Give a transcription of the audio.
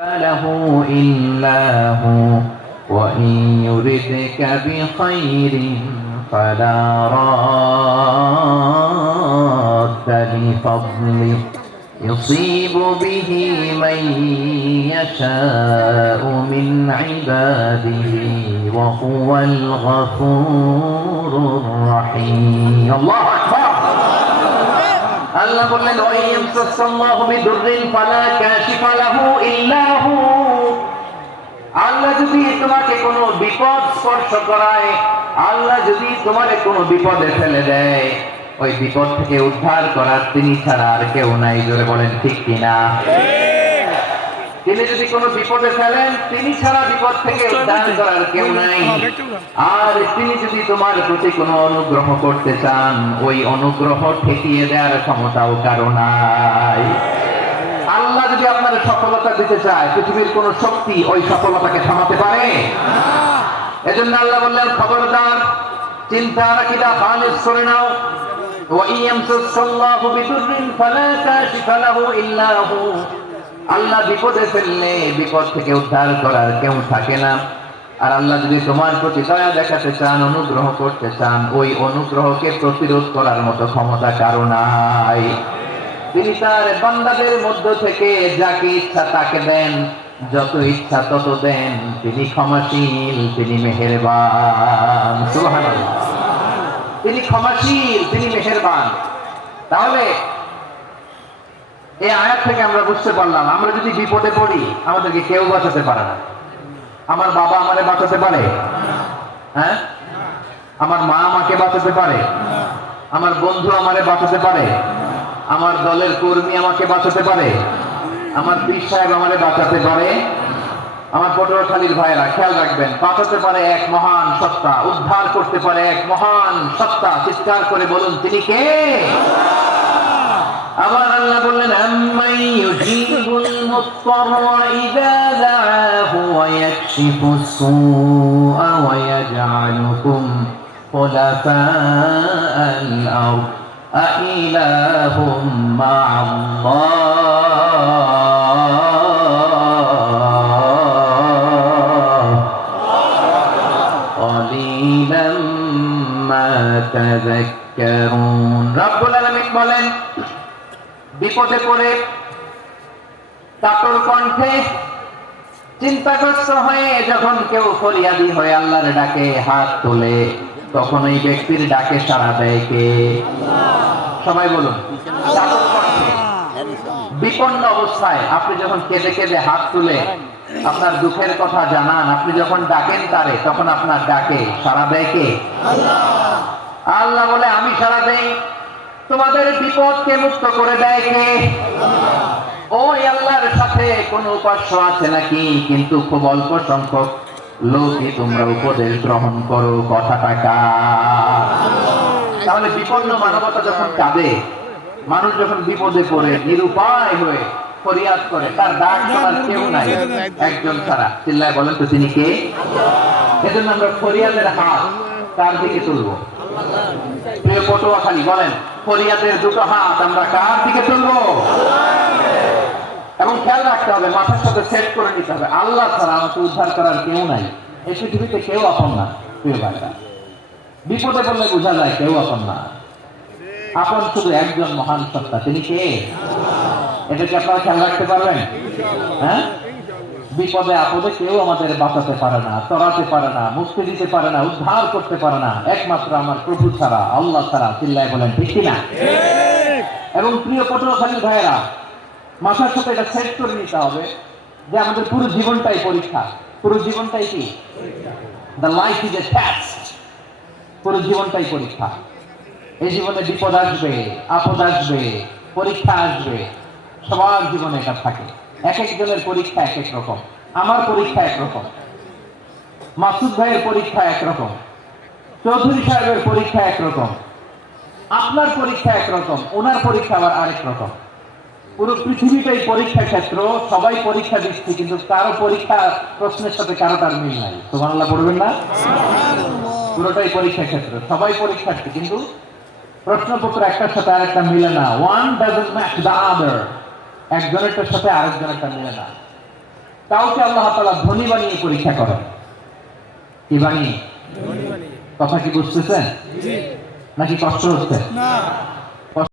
له إلا هو وإن يردك بخير فلا راد لفضله يصيب به من يشاء من عباده وهو الغفور الرحيم الله أكبر আল্লাহ বললেন ওয়াইয়ামসাল্লাহু বিদুররিন ফালা কাশিফা লাহু ইল্লা হু। আল্লাহ যদি তোমাকে কোনো বিপদ স্পর্শ করায়, আল্লাহ যদি তোমার কোনো বিপদে ফেলে দেয়, ওই বিপদ থেকে উদ্ধার করার তিনি ছাড়া আর কেউ নাই। জোরে বলেন ঠিক কিনা? তিনি যদি কোনো বিপদে ফেলেন, তিনি ছাড়া বিপদ থেকে উদ্ধার করার কেউ নাই। আর তিনি যদি তোমার প্রতি কোনো অনুগ্রহ করতে চান, ওই অনুগ্রহ ঠেকিয়ে দেওয়ার ক্ষমতাও কারো নাই। আল্লাহ যদি আপনার সফলতা দিতে চায়, পৃথিবীর কোন শক্তি ওই সফলতাকে থামাতে পারে? এজন্য আল্লাহ বললেন, খবরদার, চিন্তা রাখিদা খালিস করে নাও। ওয়াইয়ামসাল্লাহু বিদুররিন ফালা কাশিফা লাহু ইল্লা হু। আল্লাহ বিপদে ফেললে বিপদ থেকে উদ্ধার করার কেউ থাকে না। আর আল্লাহ যদি তোমার প্রতি দয়া দেখাতে চান, অনুগ্রহ করতে চান, ওই অনুগ্রহকে প্রতিরোধ করার মতো ক্ষমতা কারো নাই। তিনি তার বান্দাদের মধ্য থেকে যাকে ইচ্ছা তাকে দেন, যত ইচ্ছা তত দেন। তিনি ক্ষমাশীল, তিনি মেহেরবান। সুবহানাল্লাহ। তিনি ক্ষমাশীল, তিনি মেহেরবান। তাহলে এই আয়াত থেকে আমরা বুঝতে পারলাম, আমরা যদি বিপদে পড়ি, আমাদেরকে কেউ বাঁচাতে পারে না। আমার বাবা আমারে বাঁচাতে পারে? হ্যাঁ? আমার মা আমাকে বাঁচাতে পারে? আমার বন্ধু আমারে বাঁচাতে পারে? আমার দলের কর্মী আমাকে বাঁচাতে পারে? আমার পীর সাহেব আমারে বাঁচাতে পারে? আমার পটুয়াখালীর ভাইয়েরা খেয়াল রাখবেন, বাঁচাতে পারে এক মহান সত্তা, উদ্ধার করতে পারে এক মহান সত্তা। চিৎকার করে বলুন, তিনি কে? আবার আল্লাহ বললেন, আম্মান ইউজিবুল মুত্তাররা ইযা দাআহু ওয়া ইয়াকশিফুস সুআ ওয়া ইয়াজআলুকুম খুলাফাআল আরদ আইলাহুম মা'আল্লাহ ক্বালিলাম মা তাযাক্কারুন। রব্বুল আলামিন বলেন, বিপদে পড়ে কাতর কণ্ঠে চিন্তাগ্রস্ত হয়ে যখন কেউ ফরিয়াদি হয়ে আল্লাহর ডাকে হাত তোলে, তখন ওই ব্যক্তির ডাকে সাড়া দেয় কে? সবাই বলুন। কাতর কণ্ঠে বিপন্ন অবস্থায় আপনি যখন কেঁদে কেঁদে হাত তুলে আপনার দুঃখের কথা জানান, আপনি যখন ডাকেন তারে, তখন আপনার ডাকে সাড়া দেয় কে? আল্লাহ বলে, আমি সাড়া দেই। তোমাদের বিপদকে মুক্ত করে দেয় কে? ওই আল্লাহর সাথে কোন উপাস্য আছে নাকি? কিন্তু খুব অল্প সংখ্যক লোকই তোমরা উপদেশ গ্রহণ করো। কথাটা কার? তাহলে বিপন্ন মানবতা যখন কাঁদে, মানুষ যখন বিপদে পড়ে নিরুপায় হয়ে ফরিয়াদ করে, তার ডাক শোনার কেউ নাই একজন ছাড়া। চিল্লায় বলেন তো, তিনি কে? এজন্য আমরা ফরিয়াদের হাত কার দিকে তুলবো? প্রিয় পটুয়াখালী, বলেন, ফরিয়াদের দুটো হাত আমরা কার দিকে তুলবো? এবং খেয়াল রাখতে হবে, মাথার সাথে সেট করে নিতে হবে, আল্লাহ ছাড়া আমাকে উদ্ধার করার কেউ নাই। এই পৃথিবীতে কেউ আপন না। প্রিয় ভাইরা, বিপদে পড়লে বোঝা যায় কেউ আপন না। আপন শুধু একজন মহান সত্তা, তিনি কে? এটাকে আপনারা খেয়াল রাখতে পারবেন? হ্যাঁ? বিপদে আপদে কেউ আমাদের বাঁচাতে পারে না, চড়াতে পারে না, মুক্তি দিতে পারে না, উদ্ধার করতে পারে না, একমাত্র আমার প্রভু ছাড়া, আল্লাহ ছাড়া। চিল্লায় বলেন ঠিক কিনা? এবং প্রিয় পটুয়াখালীর ভাইয়েরা, মাথার সাথে এটা সেট করে নিতে হবে যে আমাদের পুরো জীবনটাই পরীক্ষা। পুরো জীবনটাই কি? The life is a test. পুরো জীবনটাই পরীক্ষা। এই জীবনে বিপদ আসবে, আপদ আসবে, পরীক্ষা আসবে, সবার জীবনে এটা থাকে। এক একজনের পরীক্ষা এক এক রকম। আমার পরীক্ষা একরকম, মাসুদ ভাইয়ের পরীক্ষা একরকম, চৌধুরী সাহেবের পরীক্ষা একরকম, আপনার পরীক্ষা একরকম, ওনার পরীক্ষা আবার আরেক রকম। পুরো পৃথিবীটাই পরীক্ষা ক্ষেত্র, সবাই পরীক্ষা দিচ্ছে, কিন্তু কারো পরীক্ষা প্রশ্নের সাথে কারোটার মিল নাই। সুবহানাল্লাহ পড়বেন না? পুরোটাই পরীক্ষা ক্ষেত্র, সবাই পরীক্ষার্থী, কিন্তু প্রশ্নপত্র একটার সাথে আরেকটা মিলে না। One doesn't match the other. একজনেরটার সাথে আরেকজনেরটা মিলে না। কাউকে আল্লাহ তাআলা ধনী বানিয়ে পরীক্ষা করেন। কি বানিয়ে? কথা কি বুঝতেছেন নাকি কষ্ট হচ্ছে?